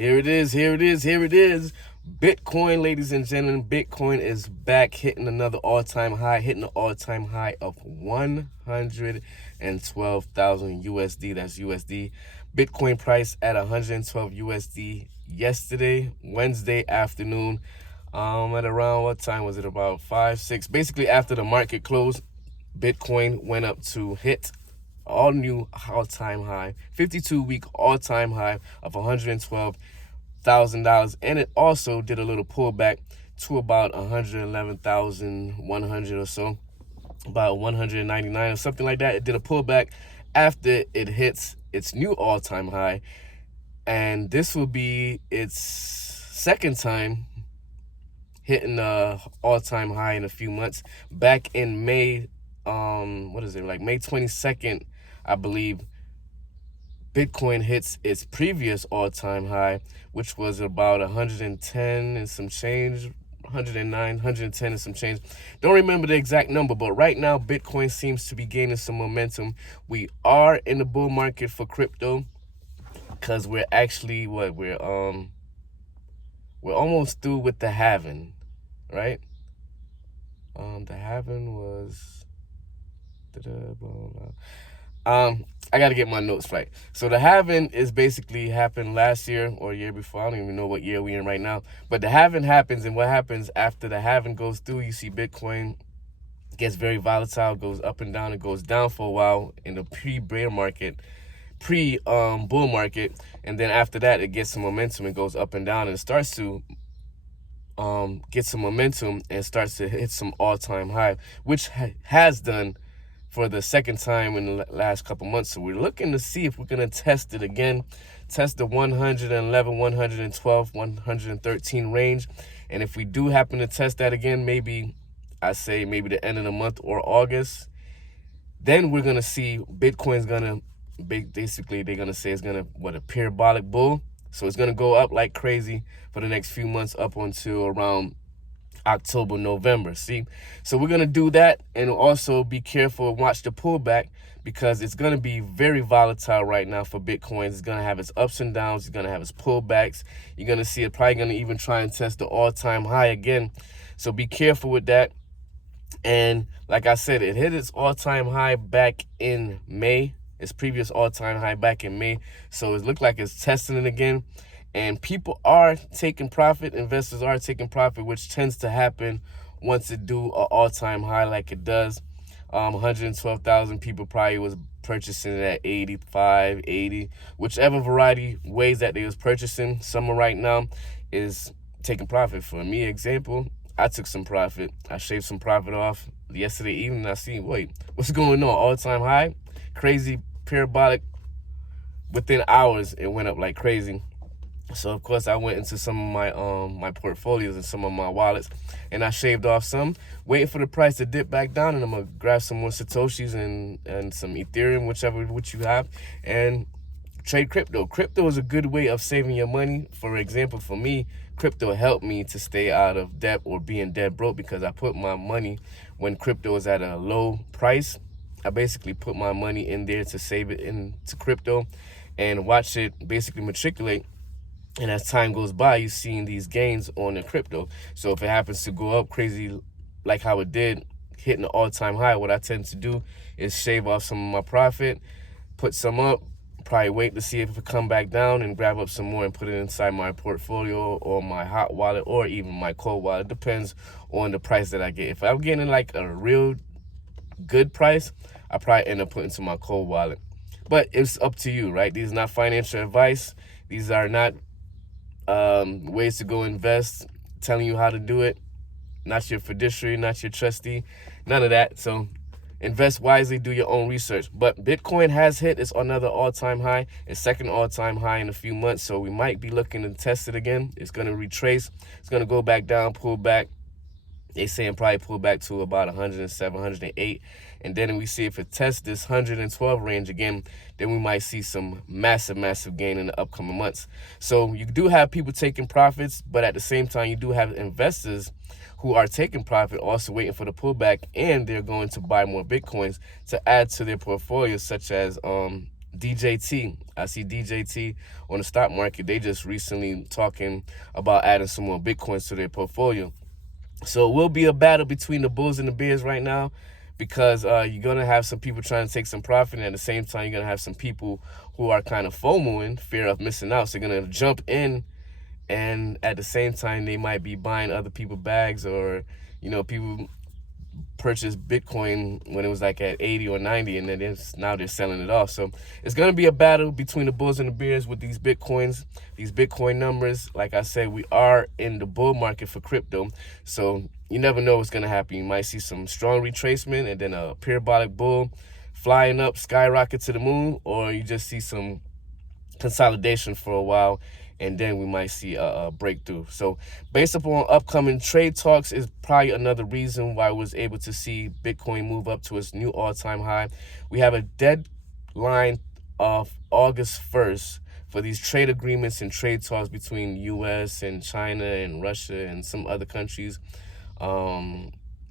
Here it is, here it is, here it is. Bitcoin, ladies and gentlemen, Bitcoin is back, hitting another all-time high, hitting an all-time high of 112,000 USD. That's USD. Bitcoin price at 112 USD yesterday, Wednesday afternoon. At around what time was it? About 5, 6. Basically, after the market closed, Bitcoin went up to hit all new all-time high, 52-week all-time high of $112,000, and it also did a little pullback to about 111,100 or so, about 199 or something like that. It did a pullback after it hits its new all-time high, and this will be its second time hitting the all-time high in a few months. Back in May, like May 22nd, I believe, Bitcoin hits its previous all-time high, which was about 110 and some change, 109, 110 and some change. Don't remember the exact number, but right now Bitcoin seems to be gaining some momentum. We are in the bull market for crypto because we're actually we're almost through with the halving, right? The halving was I got to get my notes right. So the halving is basically happened last year or year before. I don't even know what year we're in right now. But the halving happens, and what happens after the halving goes through, you see Bitcoin gets very volatile, goes up and down. It goes down for a while in the pre-bull market, bull market, and then after that, it gets some momentum and goes up and down, and it starts to get some momentum and starts to hit some all-time high, which has done for the second time in the last couple months. So we're looking to see if we're going to test it again, test the 111, 112, 113 range. And if we do happen to test that again, maybe the end of the month or August, then we're going to see Bitcoin's going to, basically they're going to say it's going to, a parabolic bull. So it's going to go up like crazy for the next few months up until around October, November. See, so we're gonna do that, and also be careful and watch the pullback, because it's gonna be very volatile right now for Bitcoin. It's gonna have its ups and downs. It's gonna have its pullbacks. You're gonna see it probably gonna even try and test the all-time high again. So be careful with that. And like I said, it hit its all-time high back in May. Its previous all-time high back in May. So it looked like it's testing it again. And people are taking profit, investors are taking profit, which tends to happen once it do an all-time high like it does. 112,000 people probably was purchasing it at 85, 80, whichever variety ways that they was purchasing. Someone right now is taking profit. For me, example, I took some profit. I shaved some profit off yesterday evening. I see, wait, what's going on? All-time high, crazy parabolic. Within hours, it went up like crazy. So of course I went into some of my my portfolios and some of my wallets, and I shaved off some, waiting for the price to dip back down, and I'm gonna grab some more Satoshis and some Ethereum, whichever which you have, and trade crypto. Crypto is a good way of saving your money. For example, for me, crypto helped me to stay out of debt or being dead broke, because I put my money when crypto is at a low price. I basically put my money in there to save it into crypto and watch it basically matriculate. And as time goes by, you're seeing these gains on the crypto. So if it happens to go up crazy like how it did, hitting the all-time high, what I tend to do is shave off some of my profit, put some up, probably wait to see if it come back down, and grab up some more and put it inside my portfolio or my hot wallet or even my cold wallet. Depends on the price that I get. If I'm getting like a real good price, I probably end up putting to my cold wallet. But it's up to you, right? These are not financial advice. These are not ways to go invest, telling you how to do it. Not your fiduciary, not your trustee, none of that. So invest wisely, do your own research. But Bitcoin has hit its another all-time high, its second all-time high in a few months. So we might be looking to test it again. It's going to retrace. It's going to go back down, pull back. They saying probably pull back to about 107, 108. And then we see if it tests this 112 range again, then we might see some massive, massive gain in the upcoming months. So you do have people taking profits, but at the same time, you do have investors who are taking profit, also waiting for the pullback, and they're going to buy more Bitcoins to add to their portfolios, such as DJT. I see DJT on the stock market. They just recently talking about adding some more Bitcoins to their portfolio. So it will be a battle between the bulls and the bears right now, because you're going to have some people trying to take some profit, and at the same time, you're going to have some people who are kind of FOMOing, fear of missing out. So they're going to jump in, and at the same time, they might be buying other people's bags, or, people purchased Bitcoin when it was like at 80 or 90, and then now they're selling it off. So it's going to be a battle between the bulls and the bears with these Bitcoins, these Bitcoin numbers. Like I said, we are in the bull market for crypto. So you never know what's going to happen. You might see some strong retracement and then a parabolic bull flying up, skyrocket to the moon, or you just see some consolidation for a while, and then we might see a breakthrough. So based upon upcoming trade talks is probably another reason why I was able to see Bitcoin move up to its new all-time high. We have a deadline of August 1st for these trade agreements and trade talks between US and China and Russia and some other countries.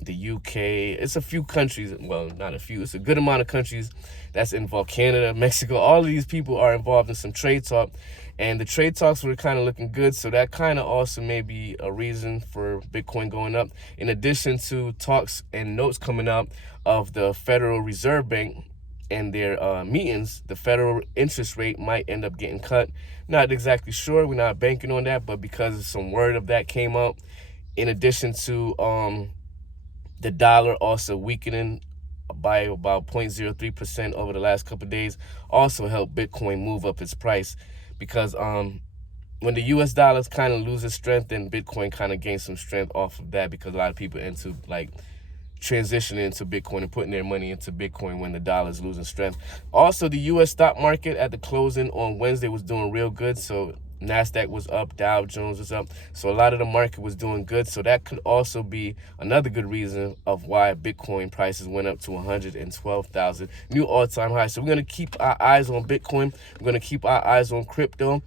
The UK, it's a few countries, well, not a few, it's a good amount of countries that's involved. Canada, Mexico, all of these people are involved in some trade talk, and the trade talks were kind of looking good. So that kind of also may be a reason for Bitcoin going up, in addition to talks and notes coming out of the Federal Reserve Bank and their meetings. The federal interest rate might end up getting cut. Not exactly sure, we're not banking on that, but because some word of that came out, in addition to the dollar also weakening by about 0.03% over the last couple of days, also helped Bitcoin move up its price, because when the US dollar kind of loses strength, then Bitcoin kind of gains some strength off of that, because a lot of people into like transitioning into Bitcoin and putting their money into Bitcoin when the dollar is losing strength. Also, the US stock market at the closing on Wednesday was doing real good. So NASDAQ was up, Dow Jones was up. So a lot of the market was doing good. So that could also be another good reason of why Bitcoin prices went up to 112,000, new all-time high. So we're going to keep our eyes on Bitcoin. We're going to keep our eyes on crypto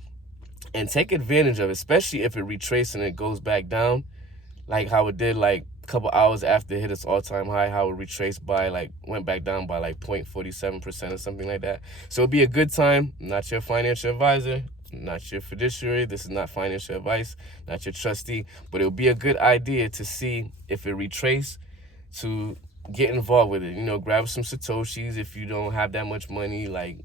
and take advantage of it, especially if it retraces and it goes back down, like how it did like a couple hours after it hit its all-time high, how it retraced by went back down by 0.47% or something like that. So it'd be a good time. I'm not your financial advisor, not your fiduciary. This is not financial advice, not your trustee, but it would be a good idea to see if it retrace, to get involved with it. Grab some Satoshis if you don't have that much money. Like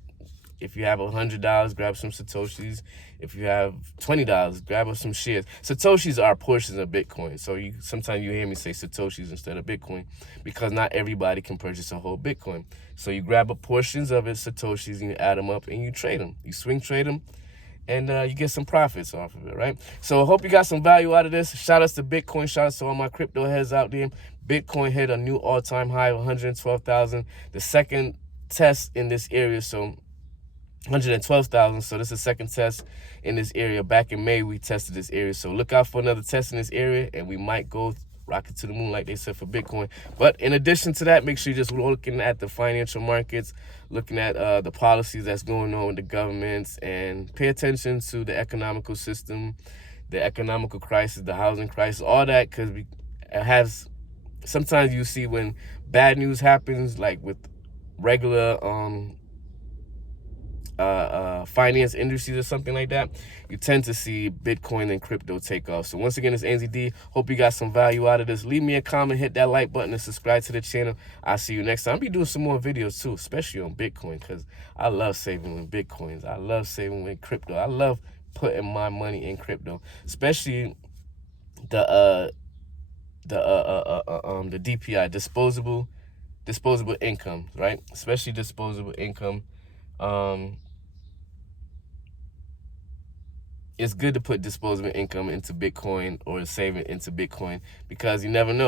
if you have $100, grab some Satoshis. If you have $20, grab up some shares. Satoshis are portions of Bitcoin. So sometimes you hear me say Satoshis instead of Bitcoin, because not everybody can purchase a whole Bitcoin. So you grab up portions of it, Satoshis, and you add them up and you trade them. You swing trade them, and you get some profits off of it, right? So I hope you got some value out of this. Shout outs to Bitcoin. Shout outs to all my crypto heads out there. Bitcoin hit a new all-time high of 112,000. The second test in this area, so 112,000. So this is the second test in this area. Back in May, we tested this area. So look out for another test in this area, and we might go rocket to the moon, like they said, for Bitcoin. But in addition to that, make sure you're just looking at the financial markets, looking at the policies that's going on with the governments, and pay attention to the economical system, the economical crisis, the housing crisis, all that, because it has, sometimes you see when bad news happens, like with regular finance industries or something like that, you tend to see Bitcoin and crypto take off. So once again, it's NZD. Hope you got some value out of this. Leave me a comment, hit that like button, and subscribe to the channel. I'll see you next time. I'll be doing some more videos too, especially on Bitcoin, because I love saving with Bitcoins. I love saving with crypto. I love putting my money in crypto, especially the DPI, disposable income, right? Especially disposable income. It's good to put disposable income into Bitcoin or save it into Bitcoin, because you never know.